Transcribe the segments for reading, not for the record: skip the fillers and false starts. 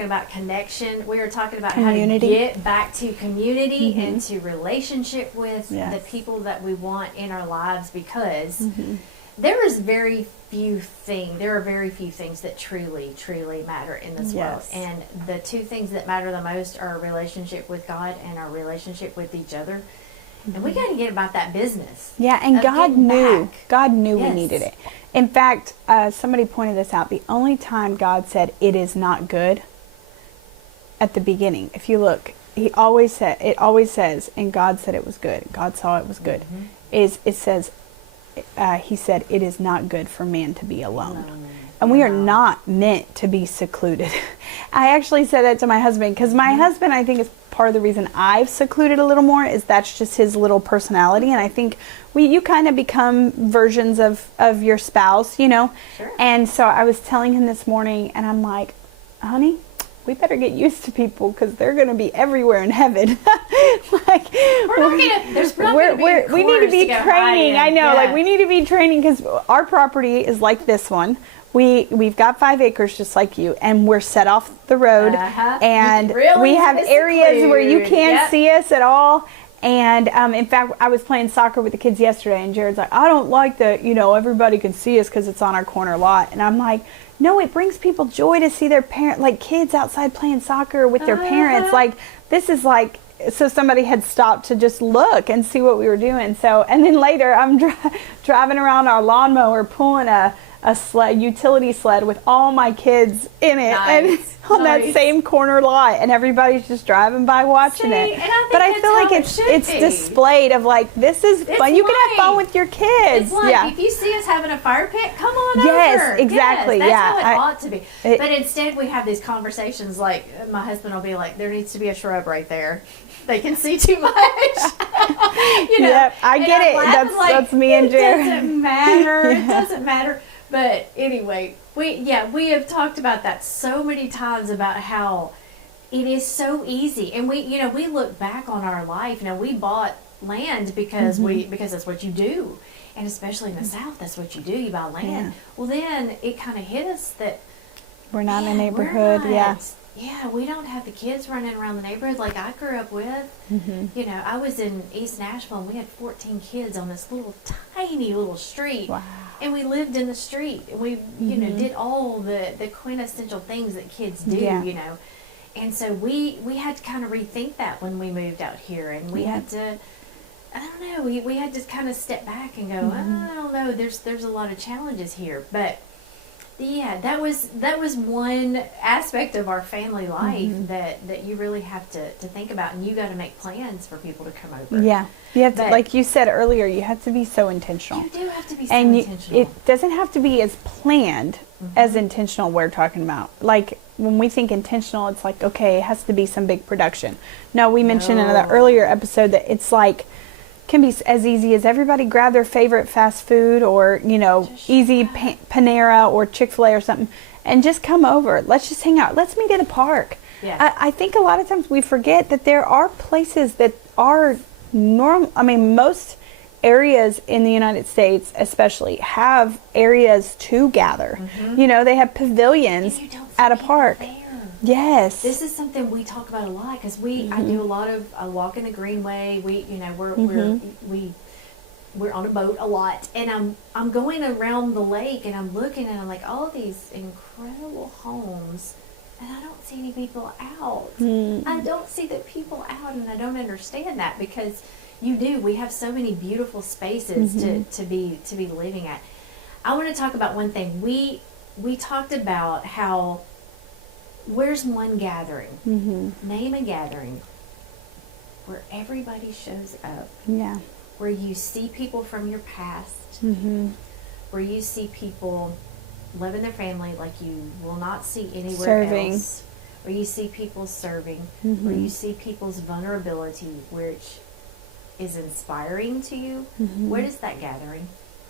talking about connection. We are talking about Community. how to get back to community and to relationship with Yes. the people that we want in our lives, because there are very few things that truly matter in this world. And the two things that matter the most are our relationship with God and our relationship with each other. And we got to get about that business. Yeah, and God knew. Back. God knew we Yes. needed it. In fact, somebody pointed this out. The only time God said it is not good, at the beginning. If you look, it always says, and God said it was good. God saw it was good. It says, he said, it is not good for man to be alone. And we are not meant to be secluded. I actually said that to my husband, because my husband, I think, is part of the reason I've secluded a little more, is that's just his little personality. And I think you kind of become versions of your spouse, you know. Sure. And so I was telling him this morning, and I'm like, honey, we better get used to people, because they're going to be everywhere in heaven. Like, we need to be training. I know, like, we need to be training, because our property is like this one. We've got 5 acres just like you, and we're set off the road, and we have areas where you can't see us at all. And in fact, I was playing soccer with the kids yesterday, and Jared's like, I don't like that, everybody can see us because it's on our corner lot. And I'm like, no, it brings people joy to see their parents, like kids outside playing soccer with their parents. Like, this is like, so somebody had stopped to just look and see what we were doing. So, and then later I'm driving around our lawnmower, pulling a utility sled with all my kids in it, and on that same corner lot, and everybody's just driving by watching it. But I feel like it's displayed of, like, this is fun. You can have fun with your kids. It's like, if you see us having a fire pit, come on over. Yes, exactly. That's how it ought to be. But instead we have these conversations, like, my husband will be like, there needs to be a shrub right there. They can see too much. Yep, I get it. That's me and Jared. It doesn't matter. It doesn't matter. But anyway, we have talked about that so many times, about how it is so easy. And we look back on our life. We bought land because that's what you do. And especially in the South, that's what you do. You buy land. Yeah. Well, then it kind of hit us that we're not in a neighborhood. Yeah, we don't have the kids running around the neighborhood like I grew up with. I was in East Nashville, and we had 14 kids on this tiny little street. Wow. And we lived in the street, and we, did all the quintessential things that kids do, And so we had to kind of rethink that when we moved out here, and we had to, I don't know, we had to kind of step back and go, I don't know, there's a lot of challenges here. But yeah, that was one aspect of our family life that you really have to think about, and you got to make plans for people to come over. Yeah, you have to, like you said earlier, you have to be so intentional. You do have to be so intentional. It doesn't have to be as planned as intentional we're talking about. Like, when we think intentional, it's like, okay, it has to be some big production. No, we mentioned in the earlier episode that it's like, can be as easy as everybody grab their favorite fast food, or easy Panera or Chick-fil-A or something, and just come over. Let's just hang out. Let's meet in the park. Yeah. I think a lot of times we forget that there are places that are normal. I mean, most areas in the United States especially have areas to gather. They have pavilions at a park. Yes. This is something we talk about a lot, because I do a lot of walk in the Greenway. We're on a boat a lot, and I'm going around the lake, and I'm looking, and I'm like, all these incredible homes, and I don't see any people out. I don't see the people out, and I don't understand that, because we have so many beautiful spaces to be living at. I want to talk about one thing. We talked about how, where's one gathering? Name a gathering where everybody shows up. Yeah. Where you see people from your past. Where you see people loving their family like you will not see anywhere else. Where you see people serving. Where you see people's vulnerability, which is inspiring to you. What is that gathering?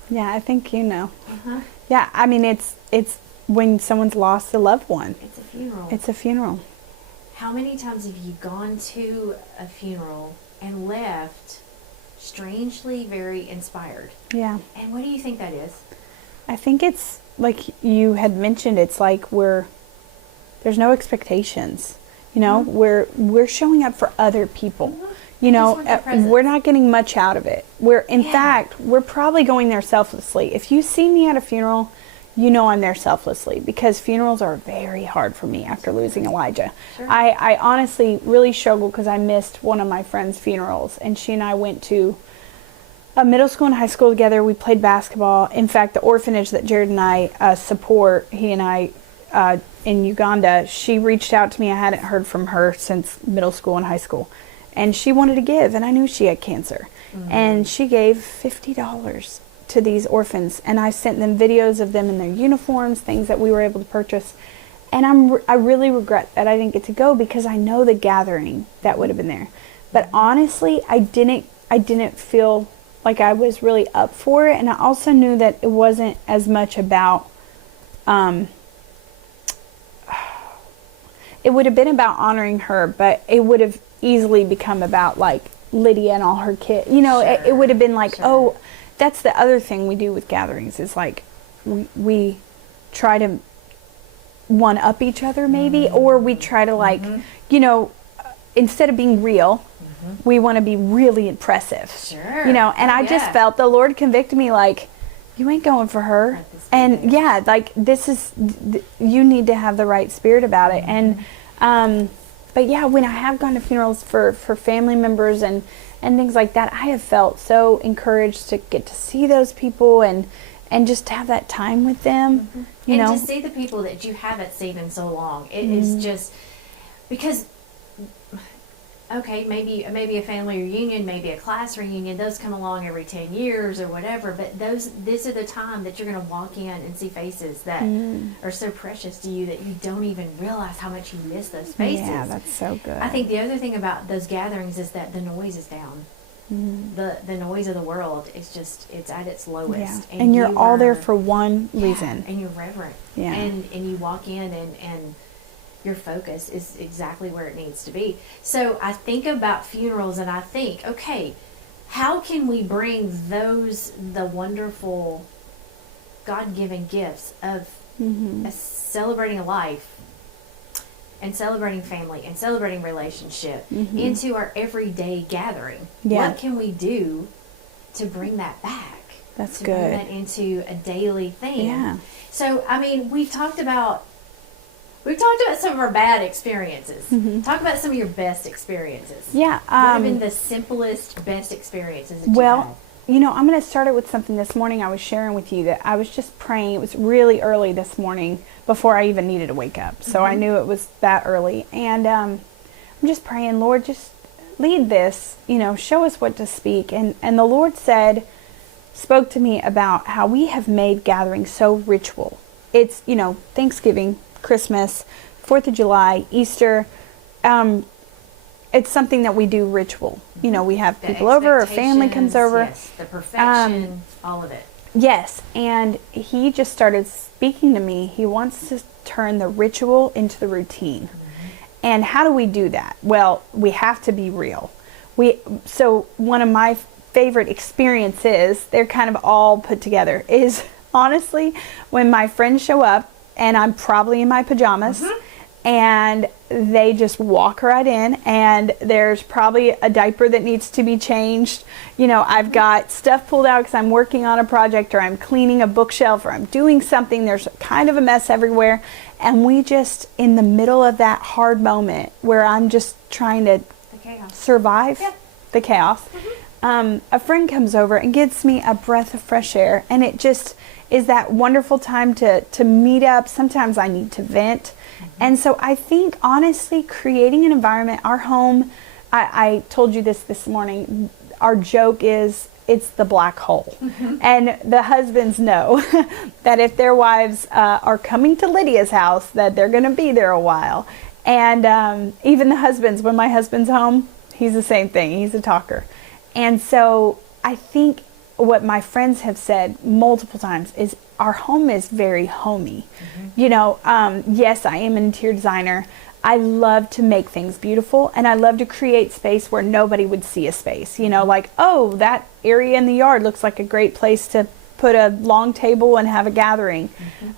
Yeah, I think Yeah, I mean, it's when someone's lost a loved one. It's a funeral. It's a funeral. How many times have you gone to a funeral and left strangely very inspired? Yeah. And what do you think that is? I think it's like you had mentioned, it's like we're there's no expectations. You know, we're showing up for other people. You know, we're not getting much out of it. In fact, we're probably going there selflessly. If you see me at a funeral, you know I'm there selflessly, because funerals are very hard for me after losing Elijah. Sure. I honestly really struggled because I missed one of my friend's funerals, and she and I went to a middle school and high school together. We played basketball. In fact, the orphanage that Jared and I support, he and I, in Uganda, she reached out to me. I hadn't heard from her since middle school and high school. And she wanted to give, and I knew she had cancer. And she gave $50 to these orphans, and I sent them videos of them in their uniforms, things that we were able to purchase. And I really regret that I didn't get to go, because I know the gathering that would have been there. But honestly, I didn't feel like I was really up for it, and I also knew that it wasn't as much about it would have been about honoring her, but it would have easily become about like Lydia and all her kids. You know, sure. it would have been like, oh, that's the other thing we do with gatherings, is like we try to one up each other maybe, or we try to like, you know, instead of being real, we want to be really impressive. Sure. You know, and I just felt the Lord convicted me like, you ain't going for her. And yeah, like this is, you need to have the right spirit about it. And but yeah, when I have gone to funerals for family members and things like that, I have felt so encouraged to get to see those people and just to have that time with them. You know, to see the people that you haven't seen in so long. It is just because, okay, maybe a family reunion, maybe a class reunion, those come along every 10 years or whatever, but this are the time that you're going to walk in and see faces that are so precious to you that you don't even realize how much you miss those faces. Yeah, that's so good. I think the other thing about those gatherings is that the noise is down. The noise of the world is just, it's at its lowest. Yeah. And you're all there for one reason. And you're reverent. Yeah. And you walk in and your focus is exactly where it needs to be. So I think about funerals and I think, okay, how can we bring the wonderful God-given gifts of celebrating a life and celebrating family and celebrating relationship into our everyday gathering? Yeah. What can we do to bring that back? That's to good. Bring that into a daily thing. Yeah. So, I mean, we've talked about some of our bad experiences. Talk about some of your best experiences. Yeah. What have been the simplest, best experiences that you've had? You know, I'm going to start it with something this morning I was sharing with you that I was just praying. It was really early this morning before I even needed to wake up. So I knew it was that early. And I'm just praying, Lord, just lead this, you know, show us what to speak. And the Lord spoke to me about how we have made gatherings so ritual. It's, you know, Thanksgiving, Christmas, 4th of July, Easter. It's something that we do ritual. You know, we have people over, or family comes over. Yes, the perfection, all of it. Yes, and he just started speaking to me. He wants to turn the ritual into the routine. And how do we do that? Well, we have to be real. So one of my favorite experiences, they're kind of all put together, is honestly when my friends show up and I'm probably in my pajamas and they just walk right in, and there's probably a diaper that needs to be changed. You know, I've got stuff pulled out because I'm working on a project, or I'm cleaning a bookshelf, or I'm doing something. There's kind of a mess everywhere. And we just, in the middle of that hard moment where I'm just trying to survive the chaos, a friend comes over and gives me a breath of fresh air. And it just is that wonderful time to meet up. Sometimes I need to vent. And so I think, honestly, creating an environment, our home, I told you this morning, our joke is, it's the black hole. And the husbands know that if their wives are coming to Lydia's house, that they're going to be there a while. And even the husbands, when my husband's home, he's the same thing. He's a talker. And so I think what my friends have said multiple times is our home is very homey. You know, yes, I am an interior designer. I love to make things beautiful, and I love to create space where nobody would see a space. You know, like, oh, that area in the yard looks like a great place to put a long table and have a gathering.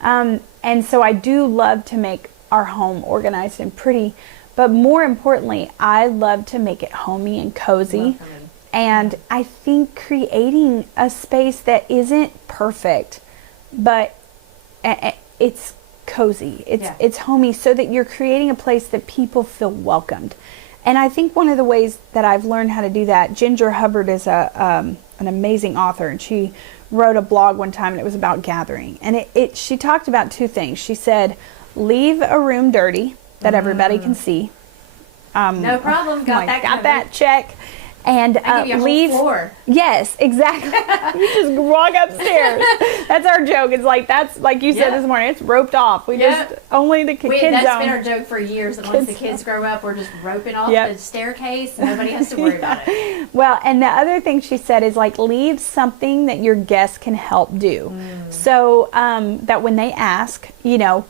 And so I do love to make our home organized and pretty. But more importantly, I love to make it homey and cozy. And I think creating a space that isn't perfect, but it's cozy, it's homey, so that you're creating a place that people feel welcomed. And I think one of the ways that I've learned how to do that, Ginger Hubbard is an amazing author, and she wrote a blog one time, and it was about gathering. And she talked about two things. She said, leave a room dirty that everybody can see. No problem. Got that check. And leave. Whole floor. Yes, exactly. You just walk upstairs. That's our joke. It's like, that's like you said this morning. It's roped off. We just only the kids That's zone. been our joke for years. That once the kids grow up, we're just roping off the staircase. And nobody has to worry about it. Well, and the other thing she said is like, leave something that your guests can help do. So that when they ask, you know,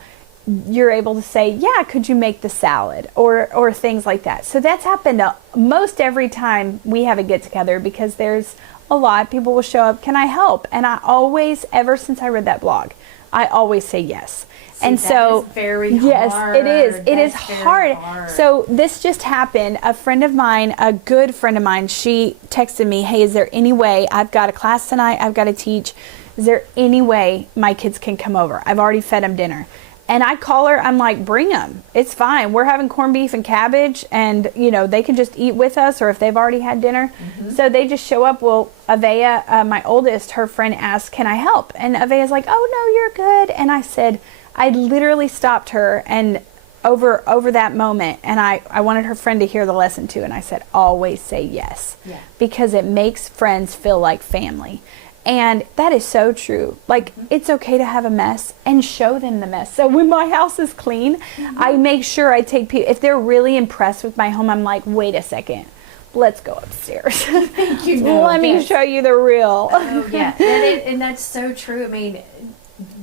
you're able to say, yeah, could you make the salad, or things like that. So that's happened most every time we have a get together, because there's a lot. People will show up, can I help? And I always, ever since I read that blog, I always say yes. And so very hard. Yes, it is. It is hard. So this just happened. A friend of mine, a good friend of mine, she texted me, hey, is there any way, I've got a class tonight, I've got to teach. Is there any way my kids can come over? I've already fed them dinner. And I call her, I'm like, bring them. It's fine. We're having corned beef and cabbage, and, you know, they can just eat with us, or if they've already had dinner. So they just show up. Well, Avea, my oldest, her friend asked, can I help? And Avea's like, oh, no, you're good. And I said, I literally stopped her and over that moment, and I wanted her friend to hear the lesson too. And I said, always say yes, because it makes friends feel like family. And that is so true. Like, it's okay to have a mess and show them the mess. So when my house is clean, I make sure I take people, if they're really impressed with my home, I'm like, wait a second, let's go upstairs. Let me show you the real. Oh, yeah. And that's so true. I mean,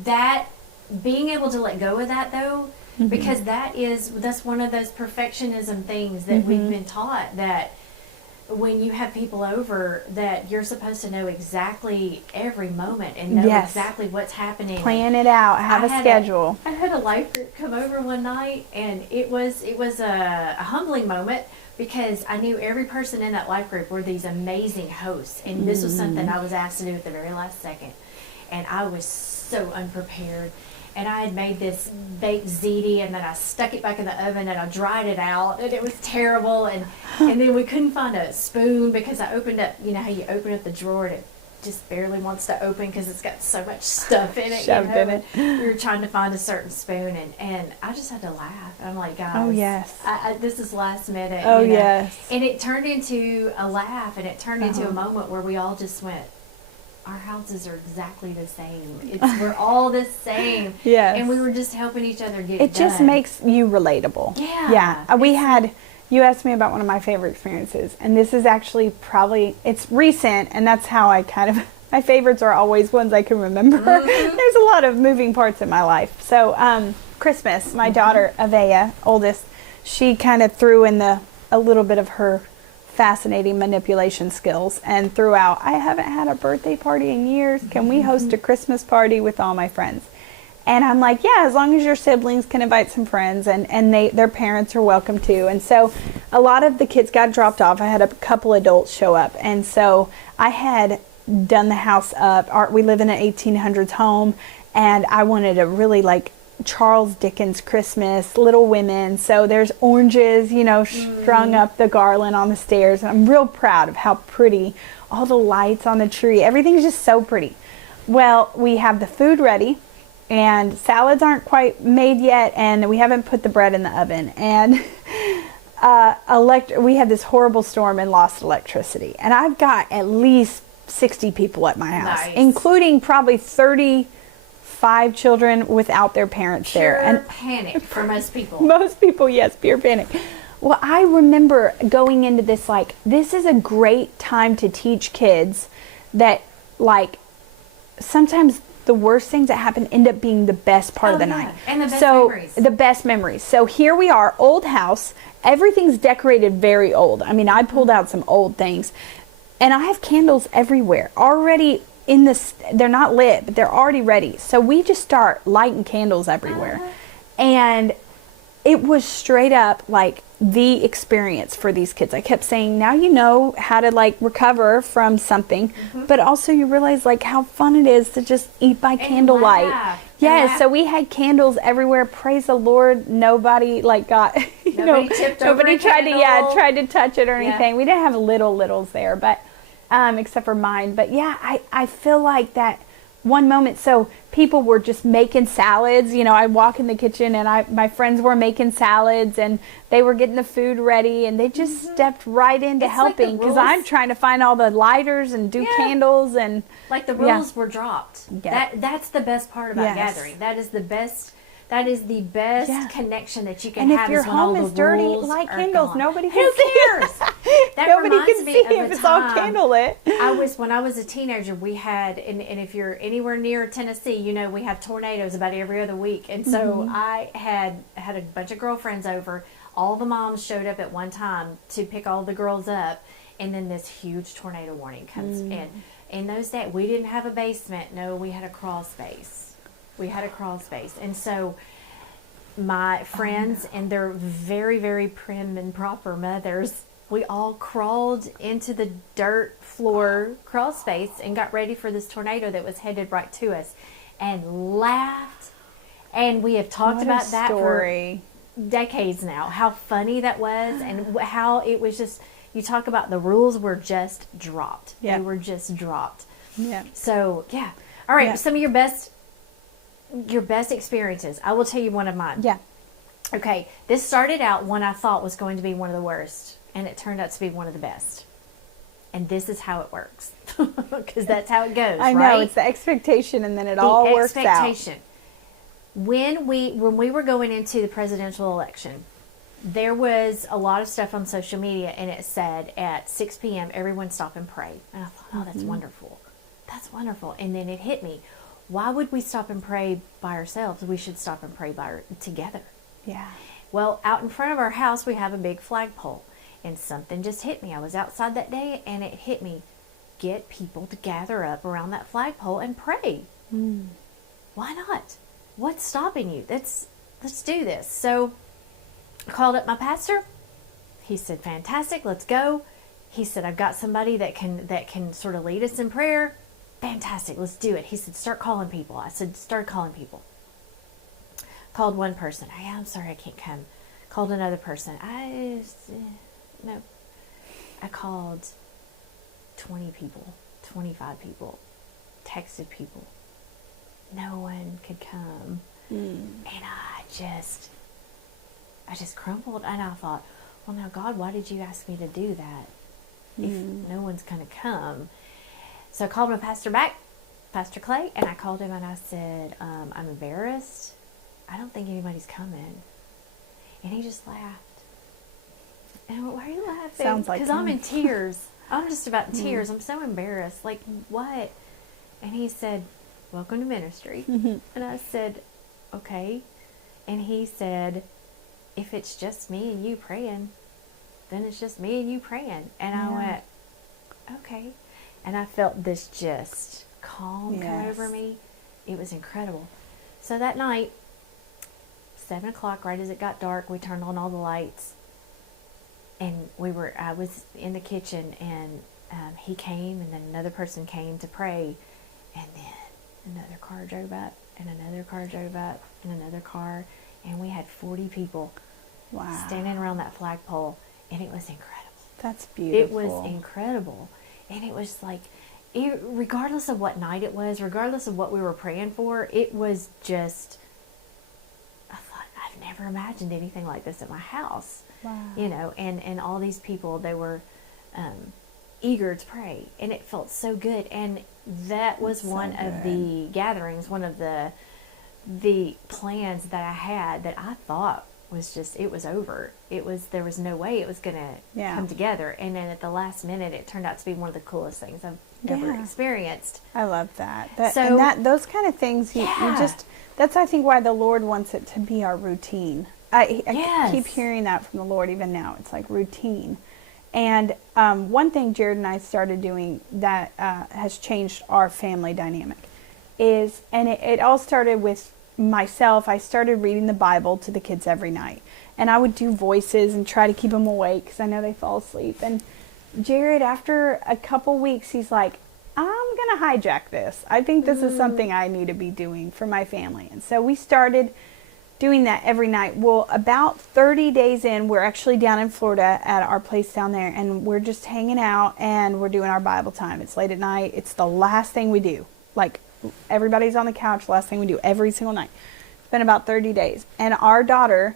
that being able to let go of that, though, because that's one of those perfectionism things that we've been taught, that when you have people over, that you're supposed to know exactly every moment and know exactly what's happening. Plan it out. Have a schedule. I had a life group come over one night, and it was a humbling moment, because I knew every person in that life group were these amazing hosts, and this was something I was asked to do at the very last second, and I was so unprepared. And I had made this baked ziti, and then I stuck it back in the oven, and I dried it out, and it was terrible. And then we couldn't find a spoon, because I opened up, you know how you open up the drawer and it just barely wants to open because it's got so much stuff in it. Shoved in it. We were trying to find a certain spoon, and I just had to laugh. I'm like, guys, oh yes, this is last minute. Oh yes. And it turned into a laugh, and it turned into a moment where we all just went, our houses are exactly the same. We're all the same. Yes. And we were just helping each other get it done. It just makes you relatable. Yeah. Yeah. You asked me about one of my favorite experiences, and this is actually it's recent, and that's how I my favorites are always ones I can remember. There's a lot of moving parts in my life. So, Christmas, my daughter, Avea, oldest, she kind of threw in a little bit of her fascinating manipulation skills, and throughout, I haven't had a birthday party in years. Can we host a Christmas party with all my friends? And I'm like, yeah, as long as your siblings can invite some friends, and their parents are welcome too. And so a lot of the kids got dropped off. I had a couple adults show up, and so I had done the house up. We live in an 1800s home, and I wanted a really like Charles Dickens Christmas, Little Women. So there's oranges, strung up the garland on the stairs. And I'm real proud of how pretty, all the lights on the tree, everything's just so pretty. Well, we have the food ready, and salads aren't quite made yet, and we haven't put the bread in the oven. And we had this horrible storm and lost electricity. And I've got at least 60 people at my house, including probably 35 children without their parents there. And panic for most people. Most people, yes, pure panic. Well, I remember going into this like, this is a great time to teach kids that, like, sometimes the worst things that happen end up being the best part of the night. And the best memories. The best memories. So here we are, old house. Everything's decorated very old. I mean, I pulled out some old things. And I have candles everywhere already in this. They're not lit, but they're already ready. So we just start lighting candles everywhere. And it was straight up like the experience for these kids. I kept saying, now you know how to like recover from something, but also you realize like how fun it is to just eat by candlelight. Yes, so we had candles everywhere. Praise the Lord. Nobody like got, nobody tried to touch it or anything. We didn't have littles there, but except for mine. But yeah, I feel like that one moment, so people were just making salads. I walk in the kitchen and my friends were making salads and they were getting the food ready and they just stepped right into helping because I'm trying to find all the lighters and do candles and like the rules were dropped. That's the best part about gathering. That is the best connection that you can have. And if your home is dirty, light candles. Nobody Who cares? Nobody can see if it's all candlelit. When I was a teenager, we had, and if you're anywhere near Tennessee, we have tornadoes about every other week. And so I had a bunch of girlfriends over. All the moms showed up at one time to pick all the girls up. And then this huge tornado warning comes in. In those days, we didn't have a basement. No, we had a crawl space. And so my friends and their very, very prim and proper mothers, we all crawled into the dirt floor crawl space and got ready for this tornado that was headed right to us and laughed. And we have talked about that for decades now, how funny that was and how it was just, you talk about the rules were just dropped. Yeah. They were just dropped. Yeah. So, yeah. All right. Yeah. Some of your best experiences. I will tell you one of mine. Yeah. Okay. This started out one I thought was going to be one of the worst, and it turned out to be one of the best. And this is how it works. Because that's how it goes, I know. It's the expectation, and then it all works out. The expectation. When we were going into the presidential election, there was a lot of stuff on social media, and it said at 6 p.m., everyone stop and pray. And I thought, oh, that's wonderful. That's wonderful. And then it hit me. Why would we stop and pray by ourselves? We should stop and pray together. Yeah. Well, out in front of our house, we have a big flagpole. And something just hit me. I was outside that day, and it hit me. Get people to gather up around that flagpole and pray. Why not? What's stopping you? Let's do this. So I called up my pastor. He said, fantastic, let's go. He said, I've got somebody that can sort of lead us in prayer. Fantastic, let's do it. He said, start calling people. I said, start calling people. Called one person. Hey, I'm sorry I can't come. Called another person. No. I called 20 people, 25 people, texted people. No one could come. And I just crumbled. And I thought, well, now, God, why did you ask me to do that if no one's going to come? So I called my pastor back, Pastor Clay, and I called him and I said, I'm embarrassed. I don't think anybody's coming. And he just laughed. And I went, why are you laughing? Sounds like because I'm in tears. I'm just about in tears. I'm so embarrassed. Like, what? And he said, welcome to ministry. And I said, okay. And he said, if it's just me and you praying, then it's just me and you praying. And I went, okay. And I felt this just calm come over me. It was incredible. So that night, 7 o'clock, right as it got dark, we turned on all the lights. And I was in the kitchen, and he came, and then another person came to pray. And then another car drove up, and another car drove up, and another car. And we had 40 people standing around that flagpole. And it was incredible. That's beautiful. It was incredible. And it was like, regardless of what night it was, regardless of what we were praying for, it was just, I thought, I've never imagined anything like this at my house. Wow. And all these people, they were eager to pray. And it felt so good. And that was one of the gatherings, one of the plans that I had that I thought was just, it was over. There was no way it was going to come together. And then at the last minute, it turned out to be one of the coolest things I've ever experienced. I love that. Those kind of things, you just, that's, I think, why the Lord wants it to be our routine. I keep hearing that from the Lord even now. It's like routine. And one thing Jared and I started doing that has changed our family dynamic is, and it all started with myself. I started reading the Bible to the kids every night. and I would do voices and try to keep them awake because I know they fall asleep. And Jared, after a couple weeks, he's like, I'm going to hijack this. I think this is something I need to be doing for my family. And so we started doing that every night. Well, about 30 days in, we're actually down in Florida at our place down there, and we're just hanging out and we're doing our Bible time. It's late at night. It's the last thing we do. Like, everybody's on the couch, last thing we do every single night. It's been about 30 days. And our daughter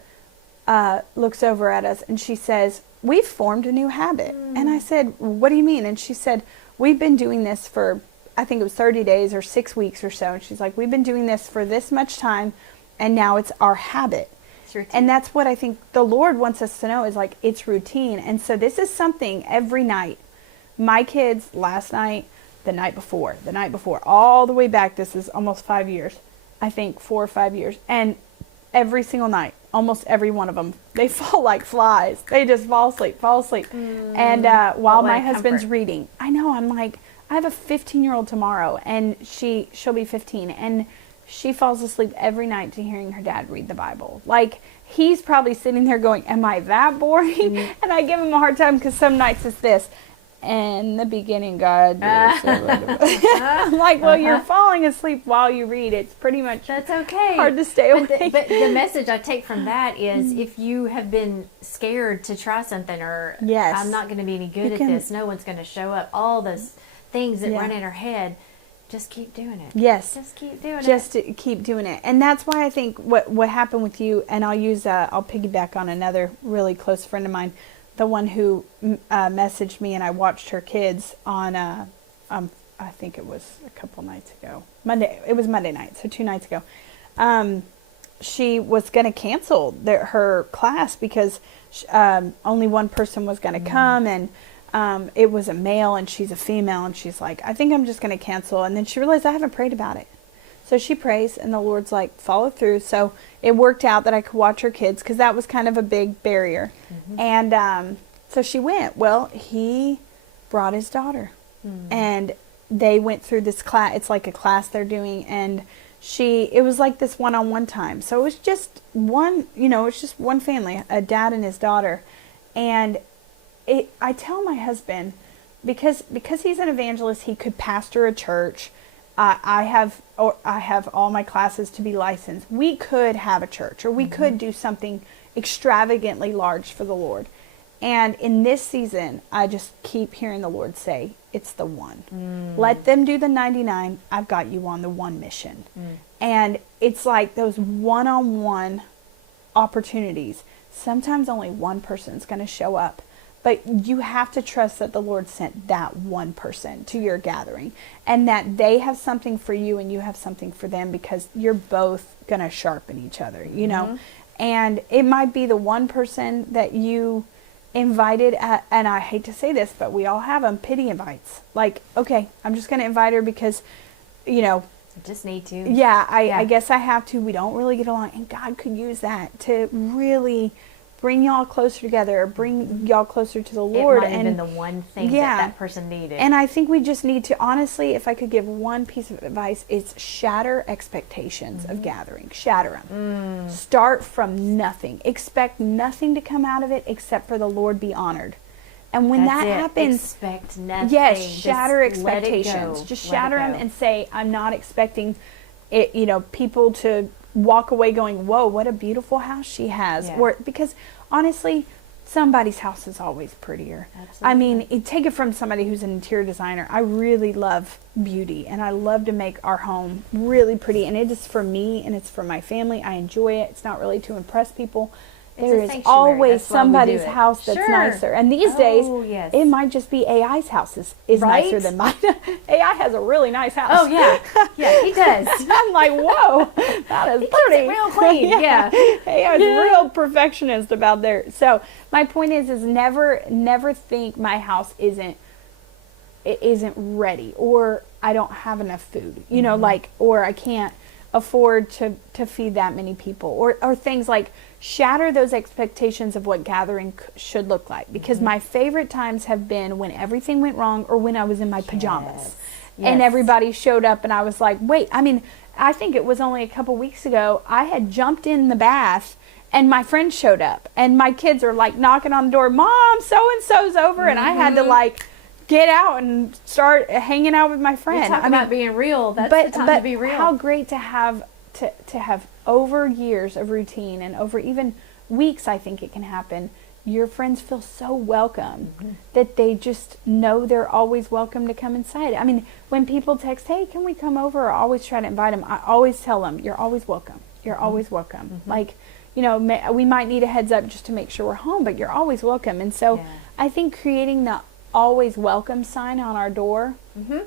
looks over at us and she says, we've formed a new habit. And I said, what do you mean? And she said, we've been doing this for, I think it was 30 days or 6 weeks or so. And she's like, we've been doing this for this much time, and now it's our habit. It's routine. And that's what I think the Lord wants us to know, is like, it's routine. And so this is something every night. My kids, last night, the night before, all the way back, this is almost 5 years, I think 4 or 5 years. And every single night, almost every one of them, they fall like flies. They just fall asleep. And while my husband's reading, I know, I'm like, I have a 15-year-old tomorrow, and she'll be 15, and she falls asleep every night to hearing her dad read the Bible. Like, he's probably sitting there going, am I that boring? And I give him a hard time because some nights it's this. In the beginning, God. I'm like, well, you're falling asleep while you read. It's pretty much that's okay. Hard to stay awake. But the message I take from that is, if you have been scared to try something, or I'm not going to be any good at this, no one's going to show up, all those things that run in our head, just keep doing it. Yes. Just keep doing it. Just keep doing it. And that's why I think what happened with you, and I'll piggyback on another really close friend of mine, the one who messaged me, and I watched her kids on, I think it was a couple nights ago. It was Monday night, so 2 nights ago. She was going to cancel her class because only one person was going to come, and it was a male and she's a female, and she's like, I think I'm just going to cancel. And then she realized I haven't prayed about it. So she prays, and the Lord's like, follow through. So it worked out that I could watch her kids, because that was kind of a big barrier. And so she went. Well, he brought his daughter, and they went through this class. It's like a class they're doing, and it was like this one-on-one time. So it was just one, it's just one family, a dad and his daughter. And I tell my husband, because he's an evangelist, he could pastor a church. I have all my classes to be licensed. We could have a church, or we could do something extravagantly large for the Lord. And in this season, I just keep hearing the Lord say, it's the one. Let them do the 99. I've got you on the one mission. And it's like those one-on-one opportunities. Sometimes only one person's going to show up. But you have to trust that the Lord sent that one person to your gathering, and that they have something for you and you have something for them, because you're both going to sharpen each other, know. And it might be the one person that you invited and I hate to say this, but we all have them, pity invites. Like, okay, I'm just going to invite her because, I just need to. Yeah, I guess I have to. We don't really get along, and God could use that to really bring y'all closer together, bring y'all closer to the Lord. It might have been the one thing that person needed. And I think we just need to, honestly, if I could give one piece of advice, it's shatter expectations of gathering. Shatter them. Start from nothing. Expect nothing to come out of it except for the Lord be honored. And when that happens, expect nothing. Yes, shatter expectations. Just shatter them and say, I'm not expecting it, people to walk away going, whoa, what a beautiful house she has. Or because honestly, somebody's house is always prettier. Absolutely. I mean, take it from somebody who's an interior designer. I really love beauty, and I love to make our home really pretty, and it is for me and it's for my family. I enjoy it. It's not really to impress people. There is always somebody's house that's nicer. And these days, it might just be AI's house is nicer than mine. AI has a really nice house. Oh, yeah. Yeah, he does. I'm like, whoa, that is pretty. Real clean, yeah. AI is real perfectionist about there. So my point is never think my house isn't ready, or I don't have enough food, or I can't afford to feed that many people, or things like shatter those expectations of what gathering should look like, because my favorite times have been when everything went wrong, or when I was in my pajamas and everybody showed up and I was like, wait, I think it was only a couple weeks ago, I had jumped in the bath and my friend showed up, and my kids are like knocking on the door, Mom, so-and-so's over, and I had to like get out and start hanging out with my friend. Talk about being real. That's the time to be real. How great to have over years of routine, and over even weeks, I think it can happen. Your friends feel so welcome that they just know they're always welcome to come inside. I mean, when people text, hey, can we come over? I always try to invite them. I always tell them, you're always welcome. You're always welcome. Like, you know, we might need a heads up just to make sure we're home, but you're always welcome. And so I think creating the always welcome sign on our door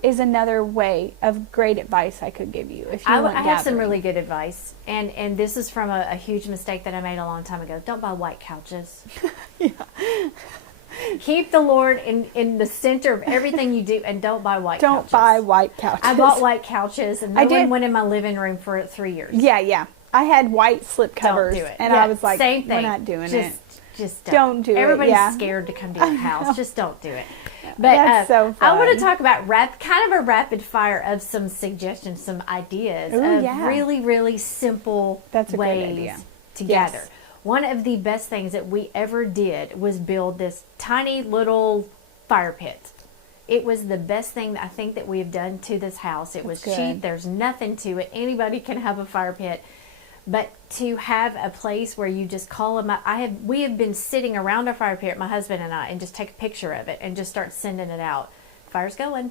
is another way of great advice I could give you. If you I have some really good advice, and this is from a huge mistake that I made a long time ago. Don't buy white couches. Keep the Lord in the center of everything you do, and don't buy white couches. Don't buy white couches. I bought white couches, and no one went in my living room for 3 years. Yeah. I had white slip covers, don't do it. And I was like, same thing. We're not doing it. Just don't do it. Everybody's scared to come to your house. Just don't do it. But that's so fun. I want to talk about kind of a rapid fire of some suggestions, some ideas of really, really simple ways to gather. One of the best things that we ever did was build this tiny little fire pit. It was the best thing I think that we have done to this house. It was cheap. There's nothing to it. Anybody can have a fire pit. But to have a place where you just call them up, we have been sitting around our fire pit, my husband and I, and just take a picture of it and just start sending it out. Fire's going.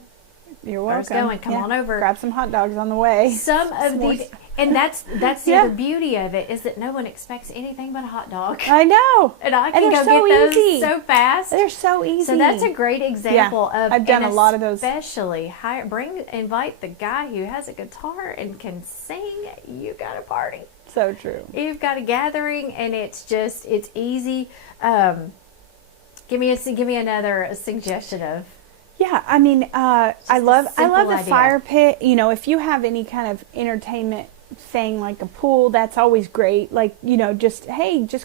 You're welcome. Fire's going. Come on over. Grab some hot dogs on the way. Some of these, and that's the other beauty of it, is that no one expects anything but a hot dog. I know. And I can go get those so fast. They're so easy. So that's a great example of. I've done a lot of those. Especially invite the guy who has a guitar and can sing. You got a party. So true. You've got a gathering, and it's easy. Give me another suggestion of. Yeah, I mean, I love the idea. fire pit. You know, if you have any kind of entertainment thing like a pool, that's always great. Like, you know, just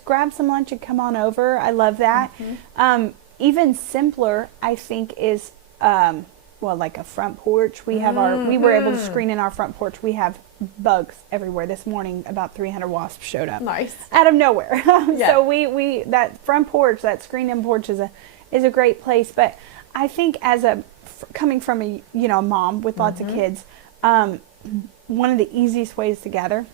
grab some lunch and come on over. I love that. Even simpler, I think, is like a front porch. We have we were able to screen in our front porch. We have bugs everywhere. This morning, about 300 wasps showed up. Nice. Out of nowhere. So we that front porch, that screened-in porch is a great place. But I think coming from a mom with lots of kids, one of the easiest ways to gather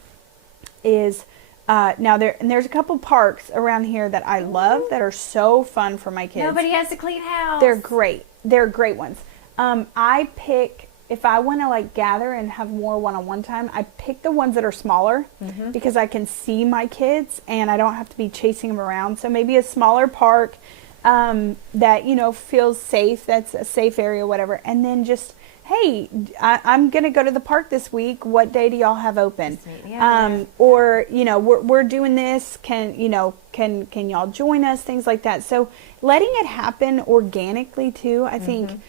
is there's a couple parks around here that I love that are so fun for my kids. Nobody has to clean house. They're great. They're great ones. I pick, if I want to like gather and have more one-on-one time, I pick the ones that are smaller because I can see my kids and I don't have to be chasing them around. So maybe a smaller park that feels safe. That's a safe area, whatever. And then just, hey, I'm gonna go to the park this week. What day do y'all have open? Or we're doing this. Can y'all join us? Things like that. So letting it happen organically too. I think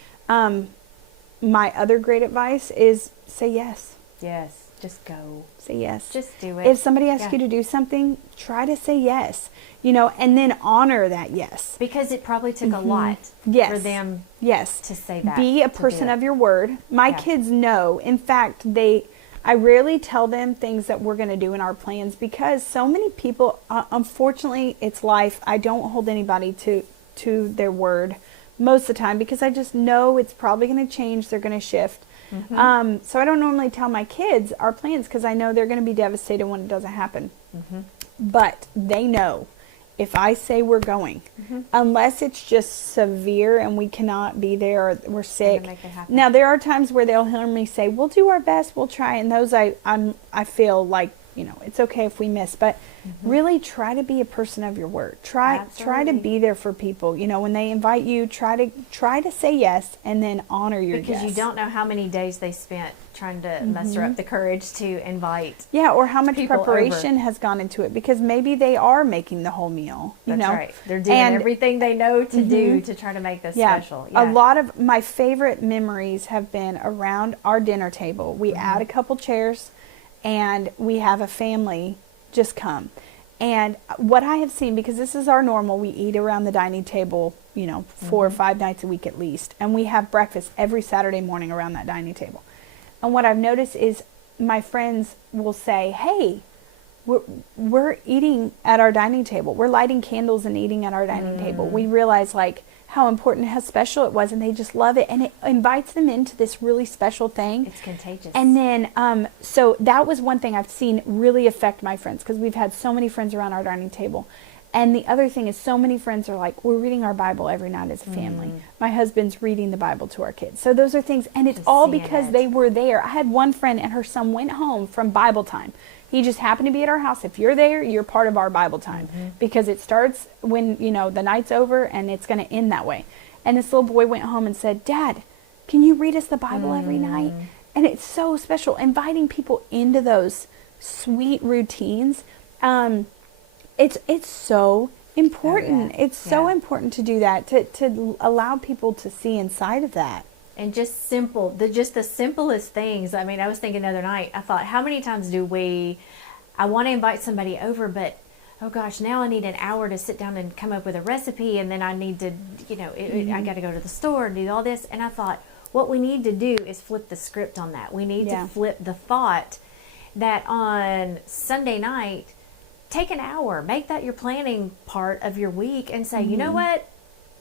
my other great advice is say yes. Yes. Just go. Say yes. Just do it. If somebody asks you to do something, try to say yes. And then honor that yes. Because it probably took a lot for them to say that. Be a person of your word. My kids know. In fact, I rarely tell them things that we're going to do in our plans because so many people, unfortunately, it's life. I don't hold anybody to their word most of the time because I just know it's probably going to change. They're going to shift. So I don't normally tell my kids our plans because I know they're going to be devastated when it doesn't happen. But they know if I say we're going, unless it's just severe and we cannot be there or we're sick. Now there are times where they'll hear me say, we'll do our best, we'll try. And those I feel like, it's okay if we miss, but really try to be a person of your word. Try to be there for people. When they invite you, try to say yes and then honor your yes. Because you don't know how many days they spent trying to muster up the courage to invite. Yeah, or how much preparation has gone into it because maybe they are making the whole meal. That's right. They're doing everything they know to do to try to make this special. Yeah. A lot of my favorite memories have been around our dinner table. We add a couple chairs and we have a family just come. And what I have seen, because this is our normal, we eat around the dining table, 4 or 5 nights a week at least. And we have breakfast every Saturday morning around that dining table. And what I've noticed is my friends will say, hey, we're eating at our dining table. We're lighting candles and eating at our dining table. We realize like how important, how special it was, and they just love it, and it invites them into this really special thing. It's contagious. And then, so that was one thing I've seen really affect my friends, because we've had so many friends around our dining table. And the other thing is, so many friends are like, we're reading our Bible every night as a family. My husband's reading the Bible to our kids. So those are things, and it's Just all seeing because it. they were there. I had one friend and her son went home from Bible time. He just happened to be at our house. If you're there, you're part of our Bible time, because it starts when, you know, the night's over, and it's going to end that way. And this little boy went home and said, Dad, can you read us the Bible every night? And it's so special, inviting people into those sweet routines. It's so important. It's so important to do that, to allow people to see inside of that. And just the simplest things. I mean, I was thinking the other night, I thought, how many times I want to invite somebody over, but oh gosh, now I need an hour to sit down and come up with a recipe, and then I need to, you know, I got to go to the store and do all this. And I thought, what we need to do is flip the script on that. We need to flip the thought that on Sunday night, take an hour, make that your planning part of your week, and say, you know what,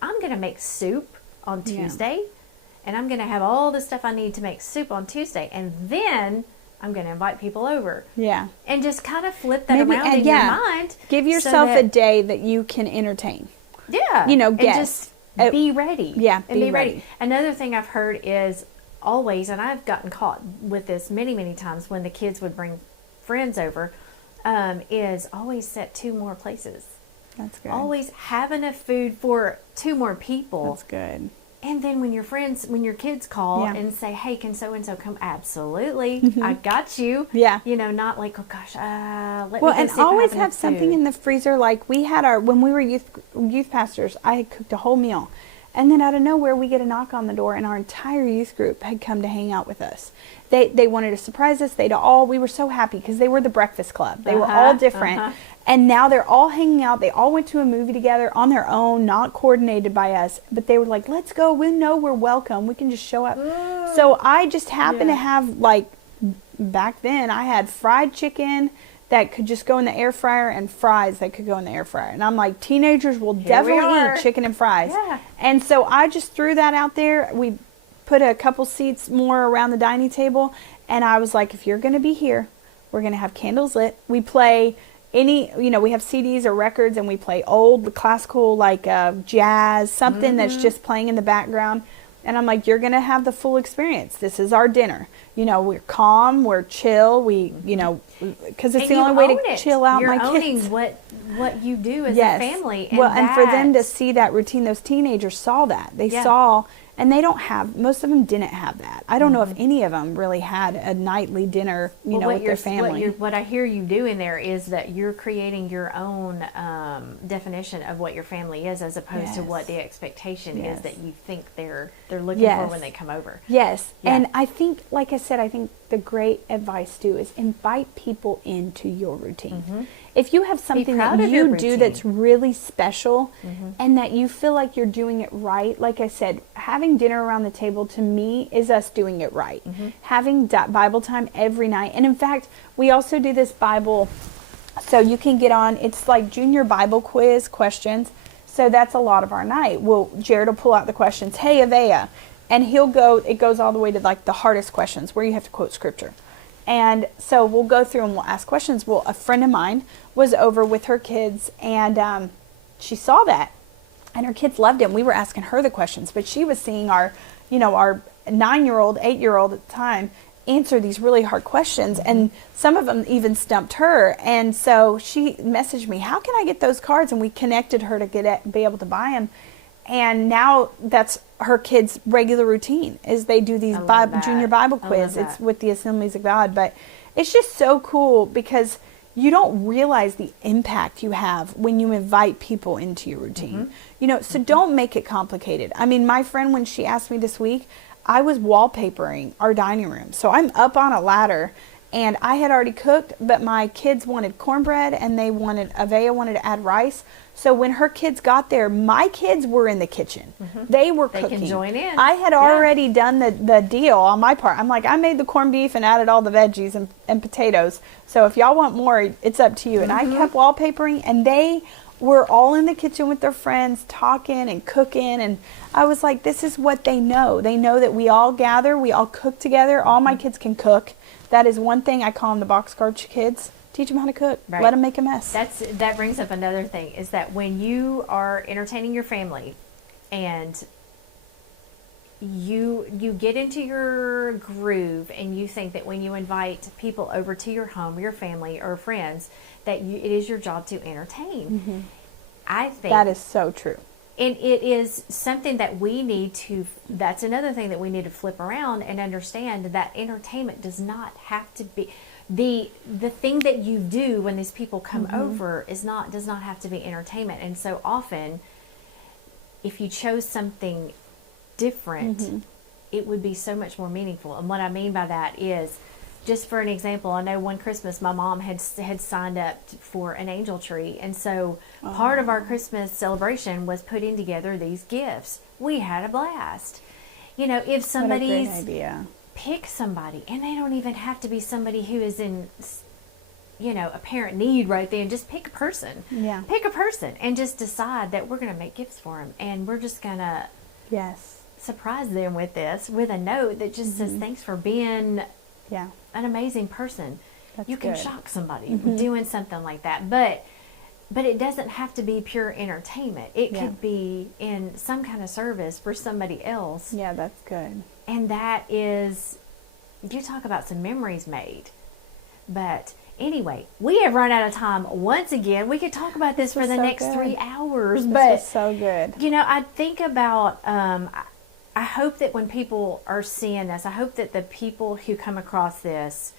I'm going to make soup on Tuesday, and I'm going to have all the stuff I need to make soup on Tuesday, and then I'm going to invite people over. Yeah. And just kind of flip that around in your mind. Give yourself a day that you can entertain. Yeah. You know, and just be ready. Yeah, and be ready. Another thing I've heard is always, and I've gotten caught with this many, many times when the kids would bring friends over, is always set 2 more places. That's good. Always have enough food for 2 more people. That's good. And then when your kids call and say, hey, can so-and-so come? Absolutely. I got you. Yeah. You know, not like, oh gosh, let me Well, go and see if I always have have something in the freezer. Like we had when we were youth pastors, I had cooked a whole meal. And then out of nowhere, we get a knock on the door, and our entire youth group had come to hang out with us. They wanted to surprise us. We were so happy because they were the Breakfast Club. They were all different. And now they're all hanging out. They all went to a movie together on their own, not coordinated by us. But they were like, let's go. We know we're welcome. We can just show up. So I just happened to have, like, back then, I had fried chicken that could just go in the air fryer and fries that could go in the air fryer. And I'm like, teenagers will definitely eat chicken and fries. Yeah. And so I just threw that out there. We put a couple seats more around the dining table. And I was like, if you're going to be here, we're going to have candles lit. We play we have CDs or records, and we play old classical, like jazz, something that's just playing in the background. And I'm like, you're going to have the full experience. This is our dinner. You know, we're calm, we're chill, because it's the only way to chill out my kids. You're owning what you do as a family. And and for them to see that routine, those teenagers saw that. They saw, and most of them didn't have that. I don't know if any of them really had a nightly dinner, with their family. What I hear you doing there is that you're creating your own definition of what your family is, as opposed to what the expectation is that you think they're looking for when they come over. Yes. Yeah. And I think, like I said, I think the great advice too is invite people into your routine. If you have something that you do that's really special and that you feel like you're doing it right, like I said, having dinner around the table to me is us doing it right. Having Bible time every night. And in fact, we also do this Bible, so you can get on, it's like junior Bible quiz questions. So that's a lot of our night. Jared will pull out the questions. Hey, Avea. And it goes all the way to like the hardest questions where you have to quote scripture. And so we'll go through and we'll ask questions. Well, a friend of mine was over with her kids, and she saw that, and her kids loved it. And we were asking her the questions, but she was seeing our 9-year-old, 8-year-old at the time answer these really hard questions, and some of them even stumped her. And so she messaged me, how can I get those cards? And we connected her to be able to buy them. And now that's her kids' regular routine, is they do these junior Bible quiz. It's with the Assemblies of God. But it's just so cool because you don't realize the impact you have when you invite people into your routine. So don't make it complicated. I mean, my friend, when she asked me this week, I was wallpapering our dining room. So I'm up on a ladder And I had already cooked, but my kids wanted cornbread and Avea wanted to add rice. So when her kids got there, my kids were in the kitchen. They were cooking. They can join in. I had already done the deal on my part. I'm like, I made the corned beef and added all the veggies and potatoes. So if y'all want more, it's up to you. And I kept wallpapering, and they were all in the kitchen with their friends talking and cooking. And I was like, this is what they know. They know that we all gather, we all cook together. All my kids can cook. That is one thing I call them, the boxcar kids. Teach them how to cook. Right. Let them make a mess. That brings up another thing, is that when you are entertaining your family and you get into your groove and you think that when you invite people over to your home, your family or friends, that it is your job to entertain. I think that is so true. And it is something that we need to, that's another thing that we need to flip around and understand, that entertainment does not have to be, the thing that you do when these people come over does not have to be entertainment. And so often, if you chose something different, it would be so much more meaningful. And what I mean by that is, just for an example, I know one Christmas my mom had signed up for an angel tree, and so part of our Christmas celebration was putting together these gifts. We had a blast. You know, if somebody's, pick somebody, and they don't even have to be somebody who is in, you know, apparent need right then. Just pick a person. Yeah. Pick a person and just decide that we're going to make gifts for them, and we're just going to surprise them with this, with a note that just says, thanks for being an amazing person. That's you can good. Shock somebody doing something like that, but it doesn't have to be pure entertainment. It could be in some kind of service for somebody else. Yeah, that's good. And that is, you talk about some memories made. But anyway, we have run out of time once again. We could talk about this for the next 3 hours. But this was so good. You know, I think about, I hope that when people are seeing this, I hope that the people who come across this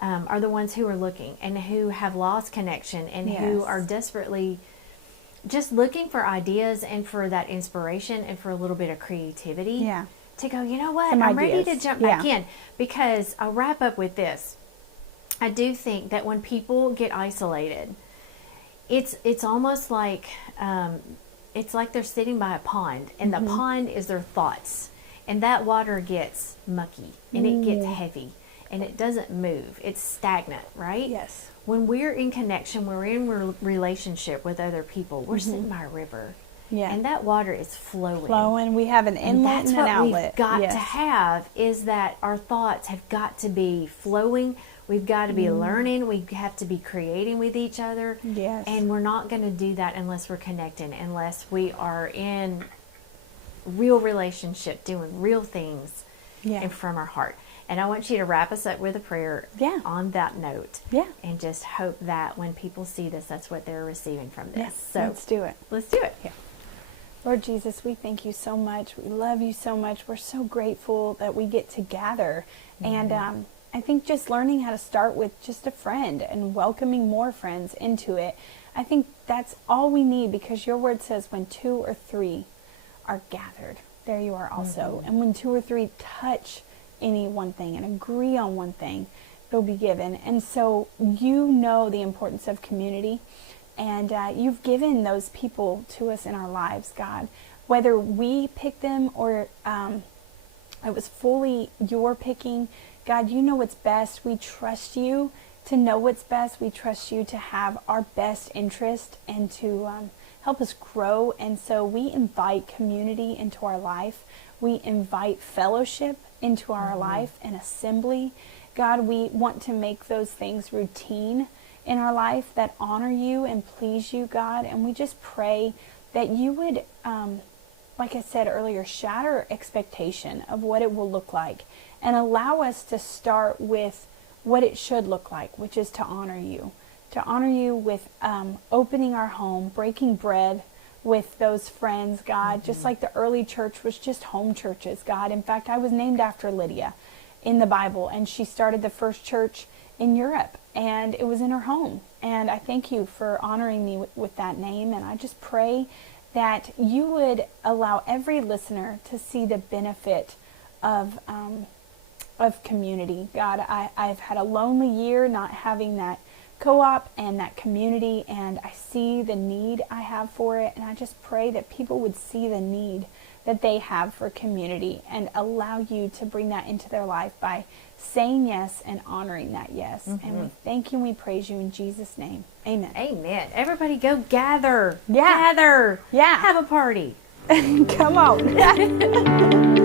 are the ones who are looking and who have lost connection and who are desperately just looking for ideas and for that inspiration and for a little bit of creativity. Yeah. To go, you know what, I'm ready to jump back in. Because I'll wrap up with this. I do think that when people get isolated, it's almost like it's like they're sitting by a pond, and the pond is their thoughts, and that water gets mucky and it gets heavy and it doesn't move. It's stagnant, right? Yes. When we're in connection, we're in relationship with other people. We're sitting by a river. Yeah. And that water is flowing. We have an inlet and an outlet. We've got to have is that our thoughts have got to be flowing. We've got to be learning. We have to be creating with each other. Yes. And we're not going to do that unless we're connecting, unless we are in real relationship, doing real things and from our heart. And I want you to wrap us up with a prayer on that note. Yeah. And just hope that when people see this, that's what they're receiving from this. Yes. So let's do it. Let's do it. Yeah. Lord Jesus, we thank you so much. We love you so much. We're so grateful that we get to gather. And I think just learning how to start with just a friend and welcoming more friends into it, I think that's all we need, because your word says when 2 or 3 are gathered, there you are also. And when 2 or 3 touch any one thing and agree on one thing, it'll be given. And so you know the importance of community, and you've given those people to us in our lives, God, whether we pick them or it was fully your picking. God, you know what's best. We trust you to know what's best. We trust you to have our best interest and to help us grow. And so we invite community into our life. We invite fellowship into our life and assembly. God, we want to make those things routine in our life that honor you and please you, God. And we just pray that you would, like I said earlier, shatter expectation of what it will look like and allow us to start with what it should look like, which is to honor you with opening our home, breaking bread with those friends, God, just like the early church was just home churches, God. In fact, I was named after Lydia in the Bible, and she started the first church in Europe, and it was in her home. And I thank you for honoring me with that name, and I just pray that you would allow every listener to see the benefit of of community. God, I've had a lonely year not having that co-op and that community, and I see the need I have for it, and I just pray that people would see the need that they have for community and allow you to bring that into their life by saying yes and honoring that yes. And we thank you and we praise you in Jesus' name. Amen. Amen. Everybody go gather. Yeah. Gather. Yeah. Have a party. Come on.